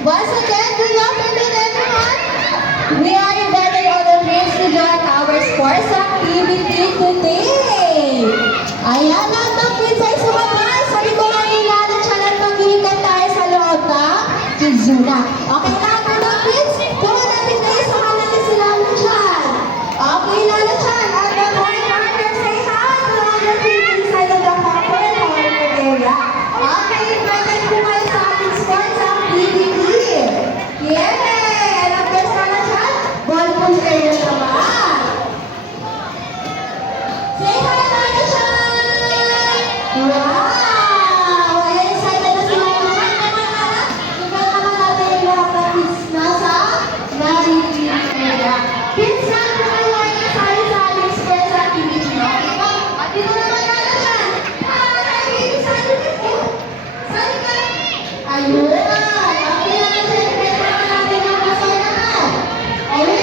Once again, good afternoon, everyone. We are inviting all of you to join our sports activity today. Ayan, lahat ng kids ay sumabay. Sabi ko lang nila na channel pag-iikan tayo sa loob ng Kizuna. Okay, lahat ng kids, tuwa natin kayo sa kanila sila ng chan. Okay, Lalo Chan, at the boy partner, say hi to all the kids inside of the Hopper and Hollywood area. Okay, invited po kayo sa ating sports activity. Yay! And of course, Lalo Chan, ball pool area naman. Say hi, Lalo Chan! Wow! Ayan, excited na sila ng chan naman na. Tingnan naman natin yung lahat ng kids na sa Navy area. Kids na po kayo ay kasali sa ating sports activity. Okay po? At dito naman Lalo Chan. Hi, baby, sali ka. Sali ka. Ayun. Okay, Lalo Chan, tingnan natin ang masaya naman. Ayun,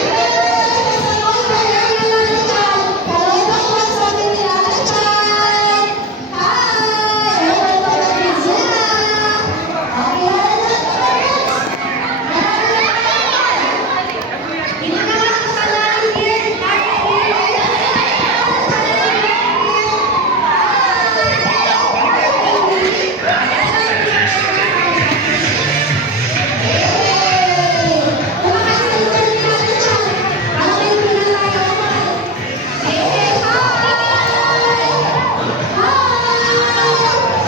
kasama ko kayo, Lalo Chan. Hello, welcome sa ating ni Lalo Chan. Hi! Welcome to the Kizuna. Okay, Lalo Chan. Hindi ka lang sa lahat here.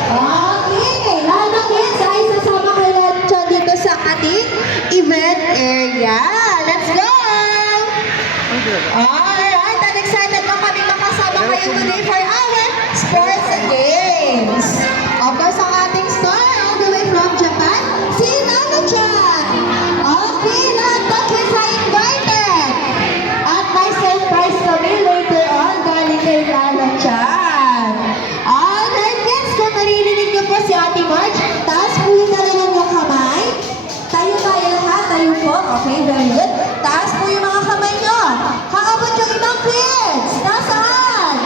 Okay, lahat ng kids ay sasama kay Lalo Chan dito sa ating event area. Let's go! Alright, and excited na kami makasama kayo today for our sports games. Of course, ang ating star all the way from Japan, si Lalo Chan. Okay, lahat ng kids ay invited. At may surprise kami later on galing kay Lalo Chan. Alright, kids, kung naririnig niyo po si Ate Marge, taas po yung nalaman yung kamay. Tayo tayo lahat, tayo po. Okay, very good. Taas po yung mga kamay nyo. How about yung ibang kids? Nasaan?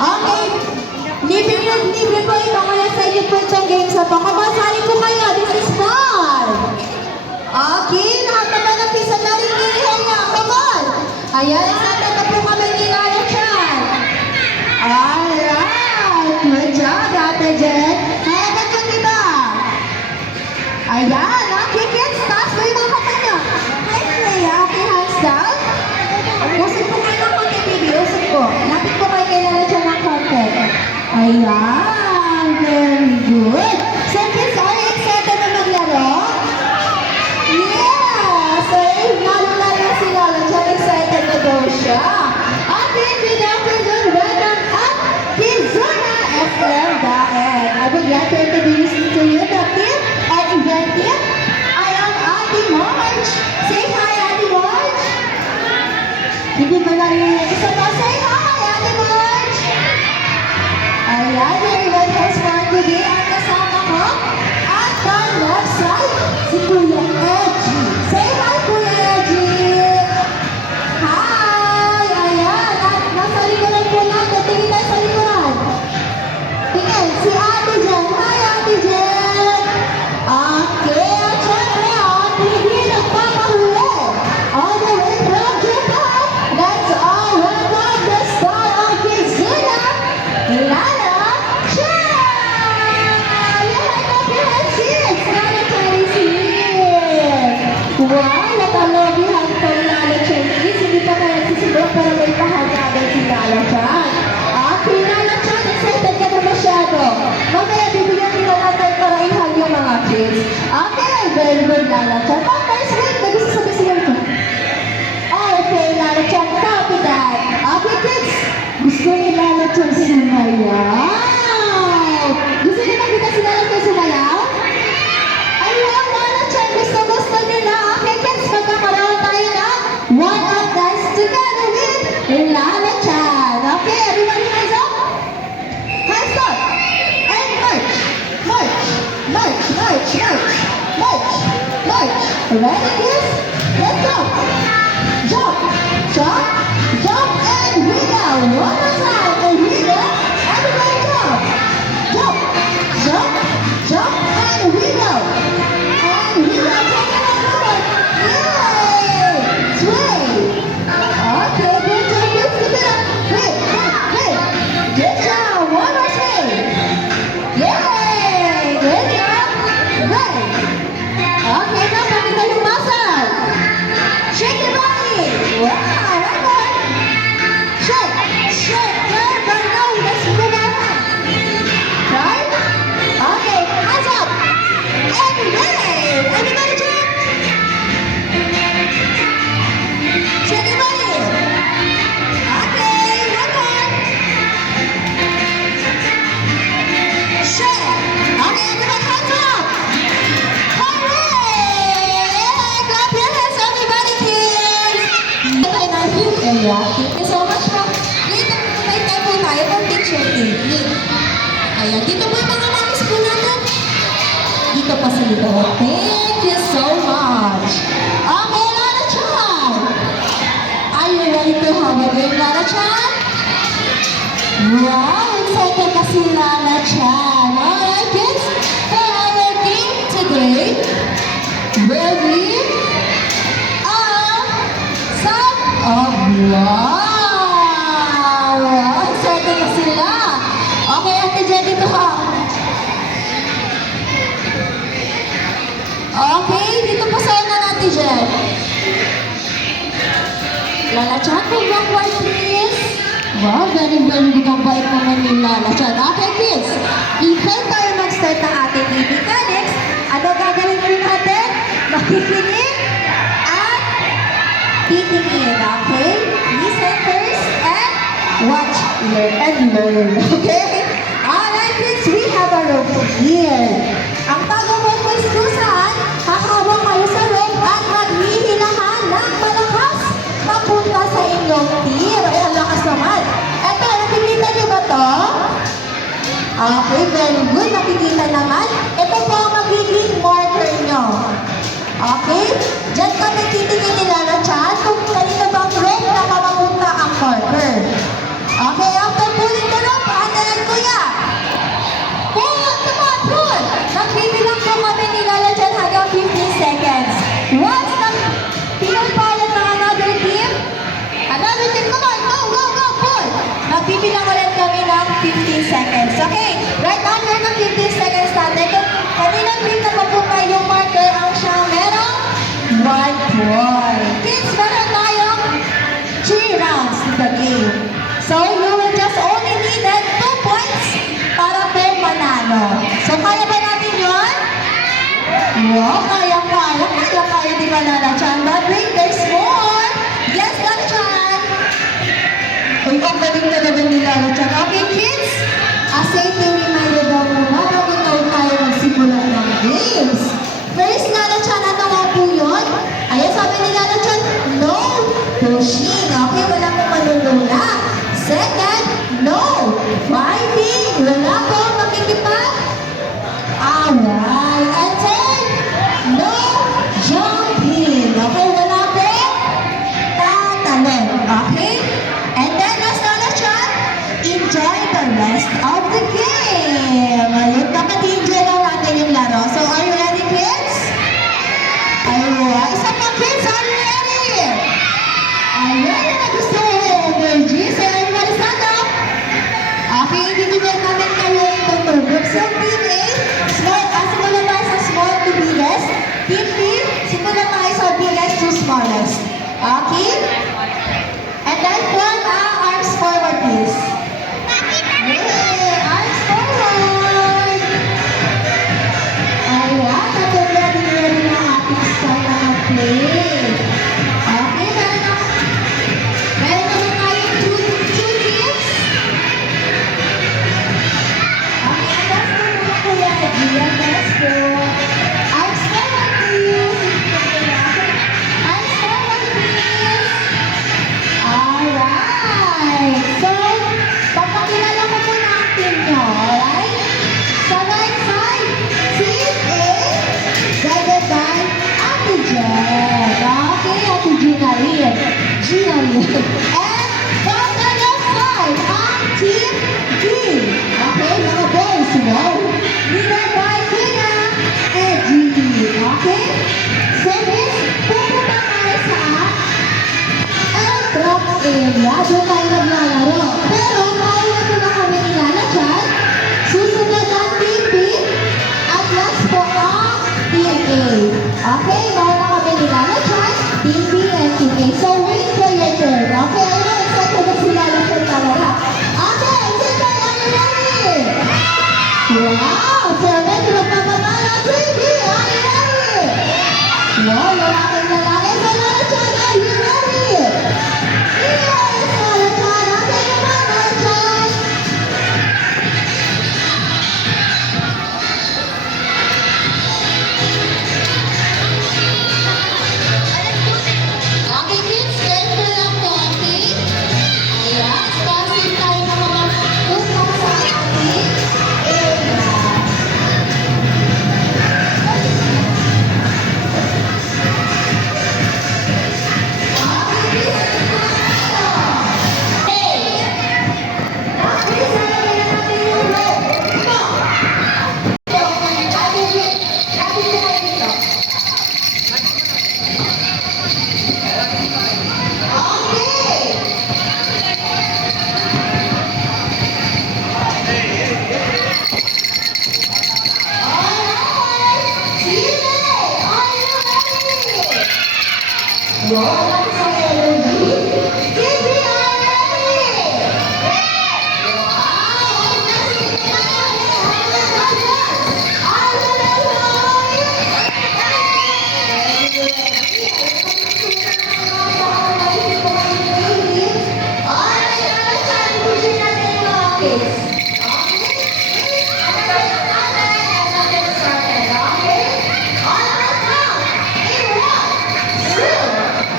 Okay. Libre po ito. Kaya sa inyo po itong games na to. Kamasali po kayo. This is fun. Okay. Lahat naman ng pisa na rin niya. Come on. Ayan. Excited na po kami ni Lalo Chan. Alright. Good job, Ate Jen. How about yung iba? Ayan. Okay, kids. Taas po yung mga kamay nyo. Hi, Freya. Okay, hands down. Usap po kayo ng konti, baby. Usap po. Lapit po kayo kay Lalo Chan ng konti. Ayan. Very good. So, kids, are you excited na maglaro? Yeah. So, lalo-lalo si Lalo Chan. Excited na daw siya. Okay, good afternoon. Welcome at Kizuna FM Daet. I would like to introduce to you the team or event team. I am Ate Marge. Say hi, Ate Marge. Hindi ba narinig? Isa pa, say hi, Ate Marge. Ayan, very welcome for today. Ang kasama ko at the left side, si Kuya Edgy. Say hi, Kuya Edgy. Hi! Ayan, at nasa likuran po natin. Tingin tayo sa likuran. Tingin, si Ate Jen. Hi, Ate Jen. Okay, at syempre, hindi nagpapahuli. All the way from Japan, let's all welcome the star of Kizuna, Lalo Chan! Lahat ng Pilipinas, Lalo Chan is here! Wow, natalobihan ko ni Lalo Chan. Hindi pa kaya sisiguro para may pahagagan si Lalo Chan. Okay, Lalo Chan, excited ka na masyado. Mamaya bibigyan kita natin para ihag yung mga kids. Okay, very good, Lalo Chan. First wait, may gusto sabi si Lalo Chan. Okay, Lalo Chan, copy that. Okay, kids, gusto ni Lalo Chan sumayaw. Gusto niyo makita si Lalo Chan sumayaw? Ayun, Lalo Chan, gusto nila. Okay, kids, magkakaroon tayo na one of dance together with Lalo Chan. Okay, everybody hands up. Hands up. And march. March. March. March. March. March. March. Ready, kids? Let's go. Jump. Jump. Jump and wiggle. One more time. And wiggle. Everybody jump. Jump. Jump. Jump and wiggle. And Okay, now pakita yung muscle. Shake your body. Wow, well done. Shake, shake your body. Now, let's move on. Right? Okay, hands up. And wave. Everybody jump. Shake your body. Okay, well done. Shake. Okay, everybody hands up. Hooray! Clap your hands, everybody, kids. Ito na yung area. Thank you so much po. Dito, may time po tayo ng picture taking. Ayan, dito po yung mga mamis po natin. Dito pa sa dito. Thank you so much. Okay, Lana Chan. Are you ready to have a game, Lana Chan? Wow, excited na si Lana Chan. Alright, kids. For our game today, will be some of wow. Excited na sila. Okay, Ate Jen, dito ka. Okay, dito pa sa una natin, Jen. Lala Chan, come backward, please. Wow, very good ang bait naman ni Lala Chan. Okay, kids. Before tayo mag-start ng ating game mechanics, ano gagawin mo natin? Makikinig at titingin, okay? Listen first and watch, learn, and learn, okay? Alright, kids, we have a rope here. Ang tago-rope is kung saan hahawak kayo sa rope at maghihilahan ng malakas papunta sa inyong team. Ay, ang lakas naman. Eto, nakikita niyo ba to? Okay, very good. Nakikita naman. Ito po ang magiging marker nyo. Okay? Diyan kami titingin nila na chan kung kanina bang rope na mapapunta ang marker. Okay, after pulling the rope, andayan kuya. Pull! Come on, pull! Nagbibilang po kami nila na dyan hanggang 15 seconds. Once na pinagpalit ng another team, come on, go, go, go, pull! Magbibilang ulit kami ng 15 seconds. Okay, right under ng 15 seconds natin, kung kaninang team na papunta yung marker, ang siyang merong 1 point. Kids, meron tayong 3 rounds in the game. So, you will just only needed 2 points para po manalo. So, kaya ba natin yun? Wow, kaya, di ba, Lala Chan? But wait, there's more. Yes, Lala Chan. Uy, ang galing talaga ni Lala Chan. Okay, kids? A safety reminder daw muna bago tayo magsimula ng games. First, Lala Chan, ano nga po yun? Ayan, sabi ni Lala Chan, no pushing. Okay, wala pong manulula. Second, no fighting. Wala pong makikipag. Alright. And then, no jumping. Okay, wala pong tatalon. Okay? And then, last Lala Chan, enjoy the rest of the game. Ayun, dapat enjoy lang natin yung laro. So, are you ready, kids? Alright. Isa pa, kids, are you ready? Ayan, gusto mo yung energy. So, everybody stand up. Okay, bibigyan namin kayo itong two groups. So, Team A, simulan tayo sa small to biggest. Team B, simulan tayo sa biggest to smallest. Okay? And then, form arms forward, please. Yay! Arms forward! Ayan, ready na ating start na play. Okay, meron naman tayong two teams. Okay, let's go muna kuya. Gian, let's go. Arms forward, please. Arms forward, please. Alright. So, pagkakilala ko po na ang team nyo, alright? Sa right side, Team A, guided by Ate Jen. Okay, Ate Gina rin. And from the left side, ang Team B. Okay, mga boys, wow. Leader by Gina and Gigi. Okay? So, this, pupunta tayo sa drop area. Doon tayo naglalaro. Pero, kaya ko na kami nilala dyan. Susunod ang Team B at last po ang Team A. Wow, lalaking lalaki. So, Lola Chan, are you ready? Yes, Lola Chan. Okay, come on, Lola Chan. Okay, kids, careful lang konti. Ayan, passing tayo ng mga punta sa ating area. Wow, that's so energy. Kids, we are ready.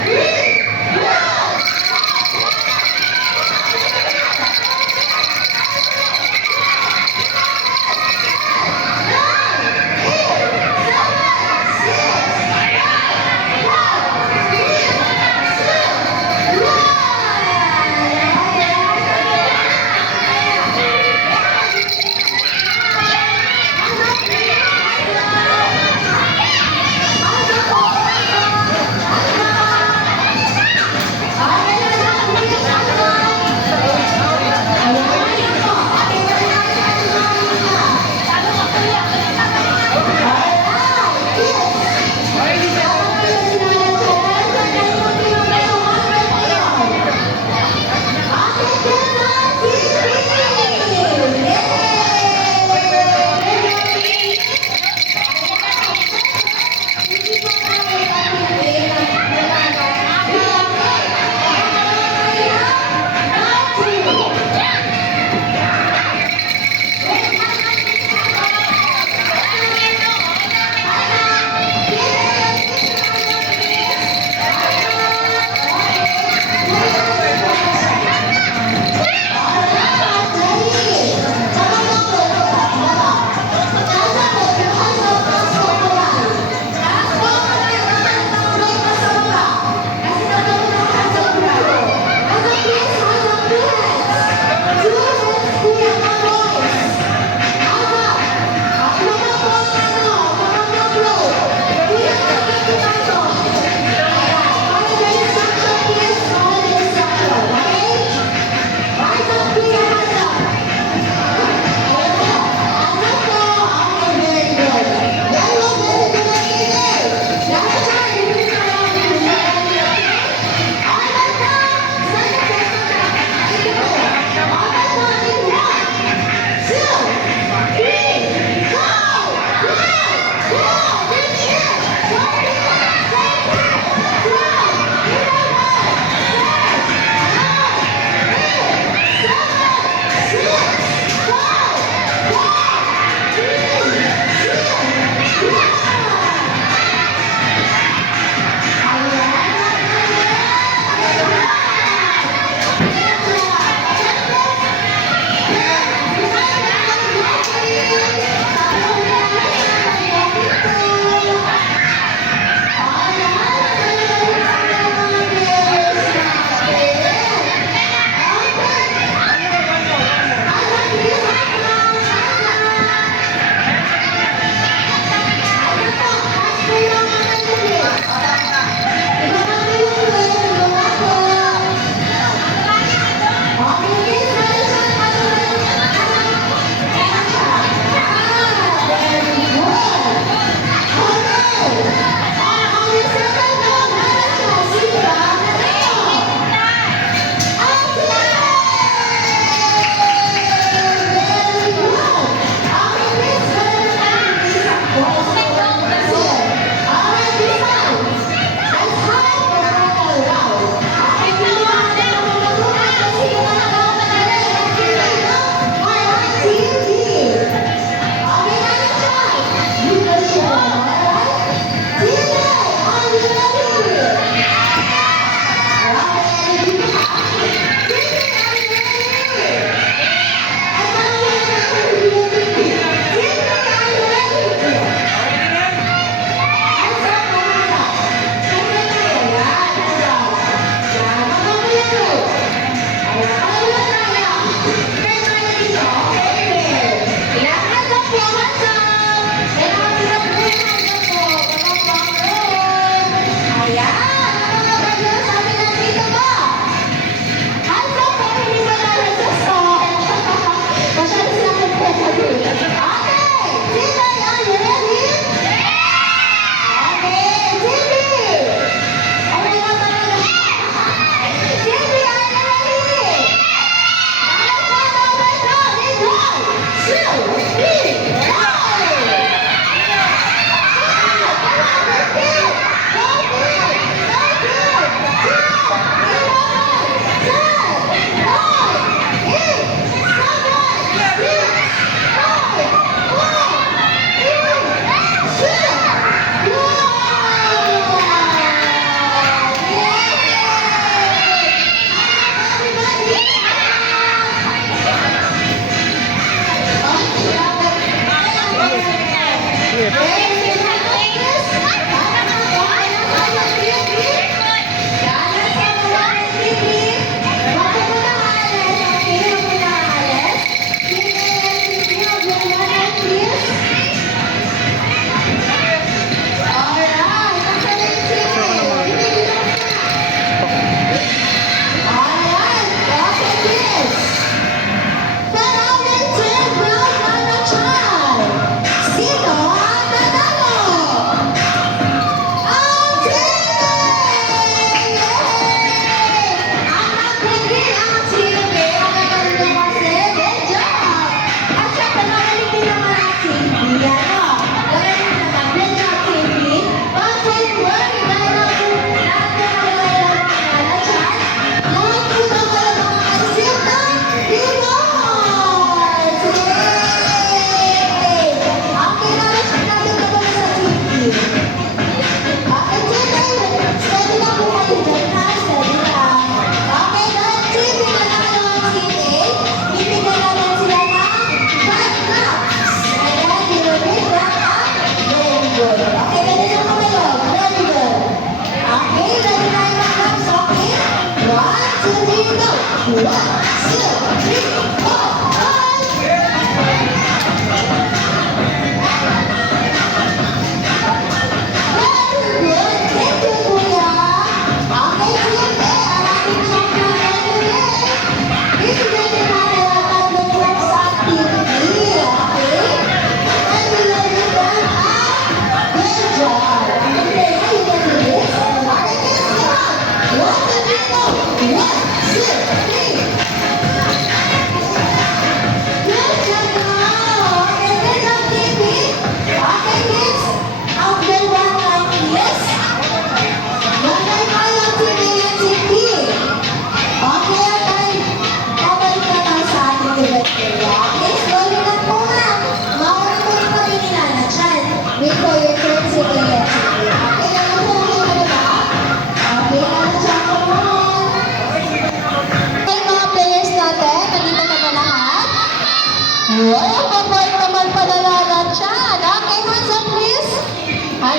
Three,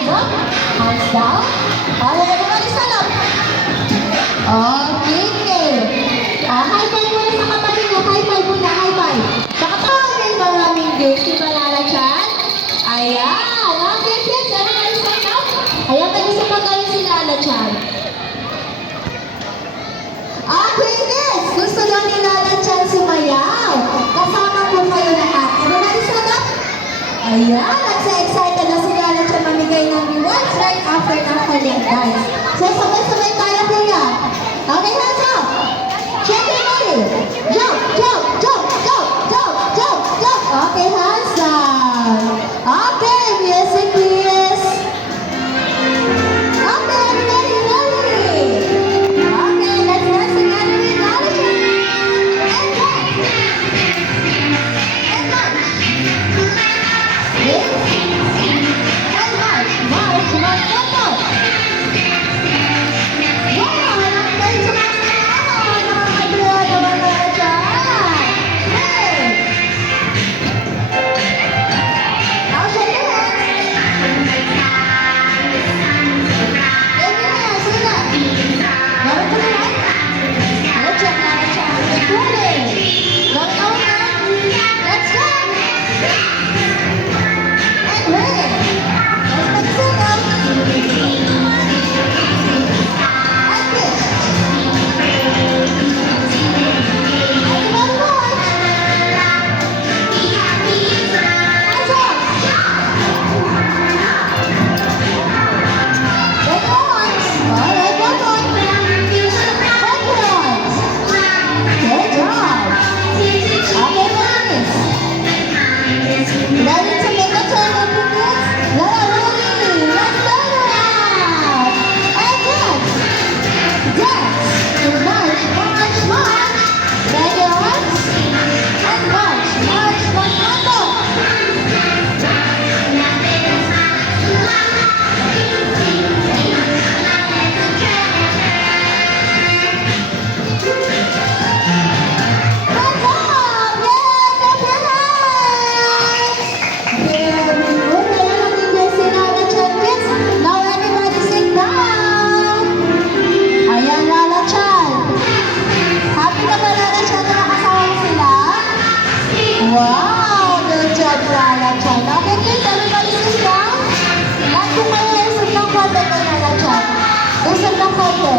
Hands up. Hands down. Alright, everybody stand up. Okay. High five muna sa kapatid niya. High five muna, high five. Baka pa maraming games si Malala Chan. Ayan. Okay, kids. Everybody stand up. Ayan, mag-isa pa kayo si Lala Chan. Okay, kids. Gusto daw ni Lala Chan sumayaw. Kasama po kayo lahat. Everybody stand up. Ayan. Nagsa-excited na si Lala Chan mamigay ng rewards right after ng kanyang dance. So, sabay-sabay tayo po yan. Okay, hands up. Check it out. Jump, jump, jump, jump, jump, jump, jump. Okay, hands down. Okay, music please. Okay, everybody ready? Okay, let's dance together with Lala Chan. And dance. And march. Yes. And march, march, march, tempo. Wow, alam kayo sumasama. Nakakadura naman Lala Chan. Hey. Now shake your hands. Give me hands, do that. Never to the right. Lala Chan, Lala Chan. Let's do it. Going over. Let's go. And hey. Let's make circle. And kiss. Everybody march. Hands up. Take arms. All right, one more. Take arms. Good job. Okay, ladies. Ready to make a turn of the kids? Ready? Let's turn around. And dance. Dance. March, march, march. Take your arms. And march, march, march, march. Hands up! Yeah, clap your hands! Very good. Kaya nandito si Lala Chan, kids. Now everybody sit down. Ayan, Lala Chan. Happy ka ba, Lala Chan, na nakasama sila? Wow! Good job, Lala Chan. Okay, kids, everybody sit down. Lahat po kayo usap ng konti kay Lala Chan. Usap ng konti.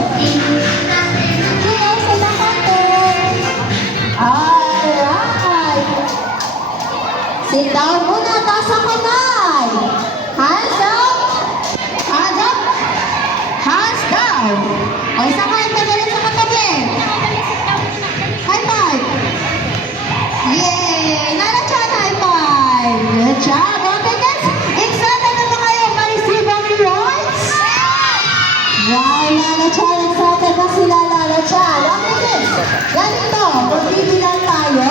Sige, usap ng konti. Alright. Sit down muna, taas ang kamay. Hands up. Hands up. Hands down. O, isa kayo, tagalit sa katabi. High five. Yay! Lala Chan, high five. Good job. Okay, guys. Excited na ba kayo ma-receive ang rewards? Wow, Lala Chan. Excited na sila, Lala Chan. Okay, guys. Ganito, magbibilang tayo.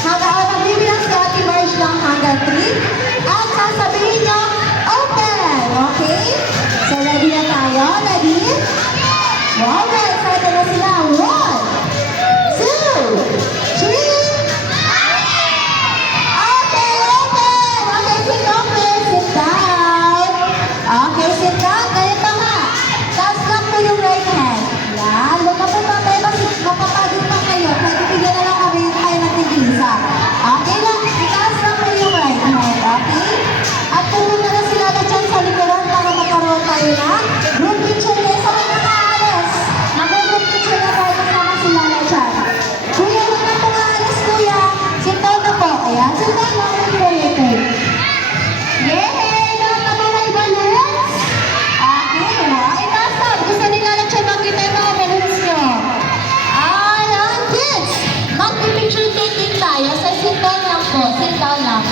Magbibilang si Ate Marge lang hanggang 3. At sasabihin nyo, open. Okay? So, ready na tayo? Ready? Wow, excited na sila. 1, 2, 3. Okay, open. Okay, sit down, please. Sit down. Okay, sit down. Ganito nga. Taas lang po yung right hand. Yan. Huwag ka po patay kasi mapapagod pa kayo. Pwede bigyan na lang kami kayo ng tigisa. Okay lang. Itaas lang po yung right hand. Okay? At pumunta na sila na dyan sa likuran para magkaroon tayo ng group picture kayo sa mga nakaalis. Mag-group picture na tayo kasama sila na dyan. Kuya, huwag na pong aalis, kuya. Sit down na po. Ayan, sit down lang. Yay! Lahat na mga balloons? Okay, wow. Itaas na. Gusto nila na dyan makita yung mga balloons nyo. Ayan, kids. Mag-picture taking tayo. So, sit down lang po. Sit down lang.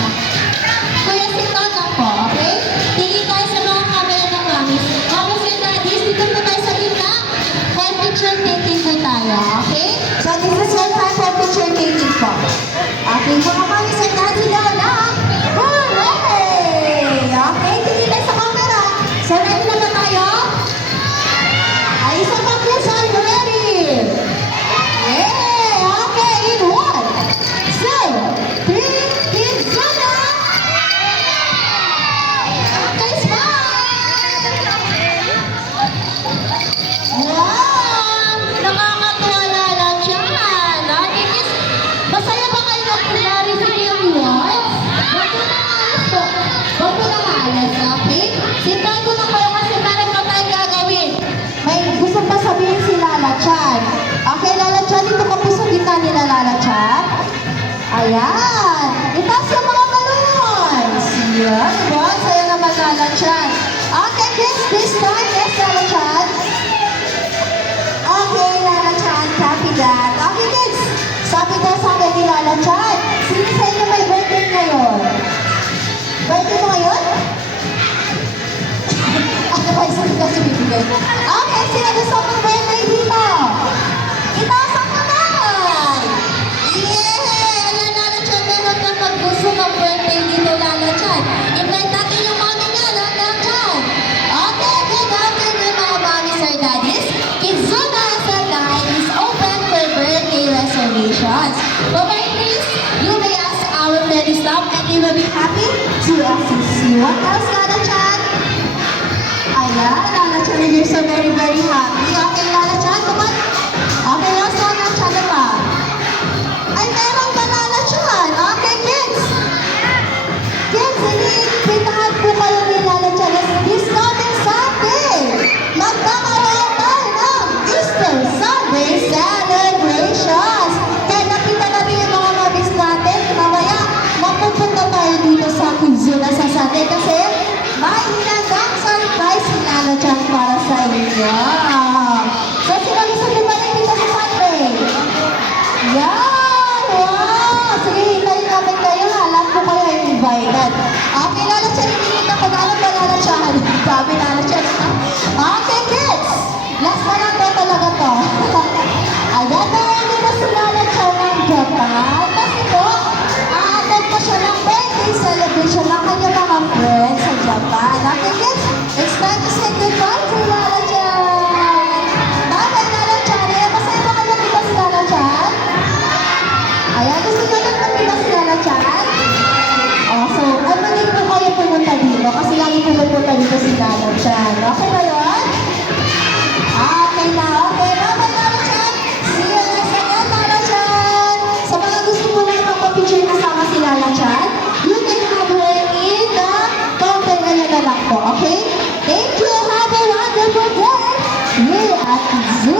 Kuya, sit down lang po. Okay? Tingin tayo sa mga camera ng mamis. Mamis and daddies, dito po tayo sa gitna. And picture taking po tayo. Okay? So, this is your time for picture taking po. Okay, mga mamis and daddy daw lang. Hooray! Okay, tingin tayo sa camera. So, ready na ba tayo? Ay, isa pa po, so, are you ready? Yeah! Okay, in 1, 2, 3, kids, go na! Okay, smile! sabi daw sa akin ni Lala Chan, sino sa inyo may birthday ngayon? Birthday mo ngayon? Ano ba yung ka sumibigay? Okay, sino gusto mong birthday dito? Itaas ang kamay! Yeah! Alam Lala Chan, meron ka pag gusto ng birthday dito, Lala Chan. Invite natin yung mami niya, Lala Chan. Okay, good afternoon mga mommies or daddies. Kizuna Sendai is open for birthday reservations. For birthdays, you may ask our friend staff and they will be happy to assist you. What else, Lala Chan? Ayan, Lala Chan, you're so very, very happy. Okay, Lala Chan, come on. Okay, last one, Lala Chan, pa. Ay, meron pa, Lala Chan. Okay, kids. Kids, iniimbitahan po kayo ni Lala Chan. This coming Sunday, magkakaroon tayo ng Easter Sunday celebrations. Kaya nakita natin yung mga mabis natin. Mamaya, mapupunta tayo dito sa Kizuna sa Sunday kasi may hinagang surprise si Lala Chan para sa inyo. So, sino gusto nyo ba rin dito sa Sunday? Yan! Wow! Sige, hintayin namin kayo. Alam ko kayo ay invited. Okay, Lala Chan, hindi kita pag-alam ba Lala Chan? Sabi Lala Chan. Okay, kids! Last na lang to talaga to. Ayan, meron dito si Lala Chan ng Japan. Kasi po, aattend pa siya ng birthday celebration ng kanyang mga friends sa Japan. Okay, kids? It's time to say goodbye to Lala Chan. Bye-bye, Lala Chan. Ayan, masaya ba kayo dito si Lala Chan? Ayan, gusto nyo lang nakita si Lala Chan? Oh, so, ano din po kayo pumunta dito? Kasi lagi pumunta dito si Lala Chan. Okay ba yun? Okay na, okay. Bye-bye, Lala Chan. See you next again, Lala Chan. Sa mga gusto mo lang magpa-picture kasama si Lala Chan, you can have her in the counter na lang po, okay? Thank you. Have a wonderful day. Here at Zoo.